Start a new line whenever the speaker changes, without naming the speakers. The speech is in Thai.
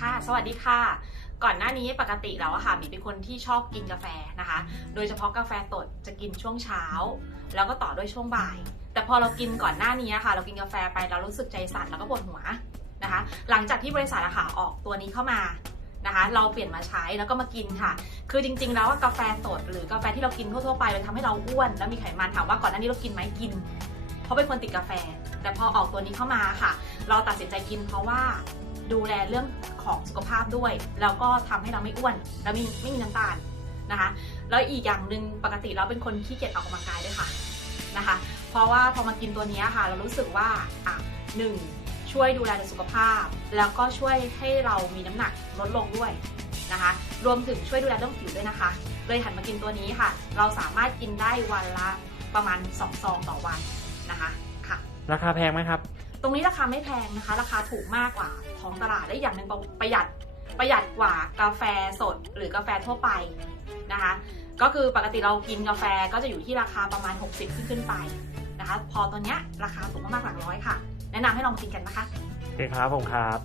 ค่ะ สวัสดีค่ะ ก่อนหน้านี้ปกติแล้วอะค่ะบีเป็นคนที่ชอบกินกาแฟนะคะ โดยเฉพาะกาแฟสดจะกินช่วงเช้า แล้วก็ต่อด้วยช่วงบ่าย แต่พอเรากินก่อนหน้านี้อะค่ะ เรากินกาแฟไปเรารู้สึกใจสั่นแล้วก็ปวดหัวนะคะ หลังจากที่บริษัทอะค่ะออกตัวนี้เข้ามานะคะ เราเปลี่ยนมาใช้แล้วก็มากินค่ะ คือจริง ๆ แล้วกาแฟสดหรือกาแฟที่เรากินทั่วๆไปมันทำให้เราอ้วนแล้วมีไขมันถามว่าก่อนหน้านี้เรากินไหมกิน เพราะเป็นคนติดกาแฟ แต่พอออกตัวนี้เข้ามาค่ะ เราตัดสินใจกินเพราะว่า ดูแลเรื่องของสุขภาพด้วย แล้วก็ทำให้เราไม่อ้วน แล้วไม่ไม่มีน้ำตาลนะคะ แล้วอีกอย่างหนึ่งปกติเราเป็นคนขี้เกียจออกกำลังกายด้วยค่ะนะคะ เพราะว่าพอมากินตัวนี้ค่ะ เรารู้สึกว่าอะหนึ่งช่วยดูแลในสุขภาพ แล้วก็ช่วยให้เรามีน้ำหนักลดลงด้วยนะคะ รวมถึงช่วยดูแลเรื่องผิวด้วยนะคะ เลยหันมากินตัวนี้ค่ะ เราสามารถกินได้วันละประมาณ2ซองต่อวันนะคะค่ะ
ราคาแพงไหมครับ
ตรงนี้ราคาไม่แพงนะคะ ราคาถูกมากกว่าท้องตลาดได้อย่างหนึ่งประหยัดประหยัดกว่ากาแฟสดหรือกาแฟทั่วไปนะคะ ก็คือปกติเรากินกาแฟก็จะอยู่ที่ราคาประมาณ 60 ขึ้นขึ้นไปนะคะ พอตอนนี้ราคาถูกมากๆหลักร้อยค่ะ แนะนำให้ลองกินกันนะคะ
โอเคครับผมครับ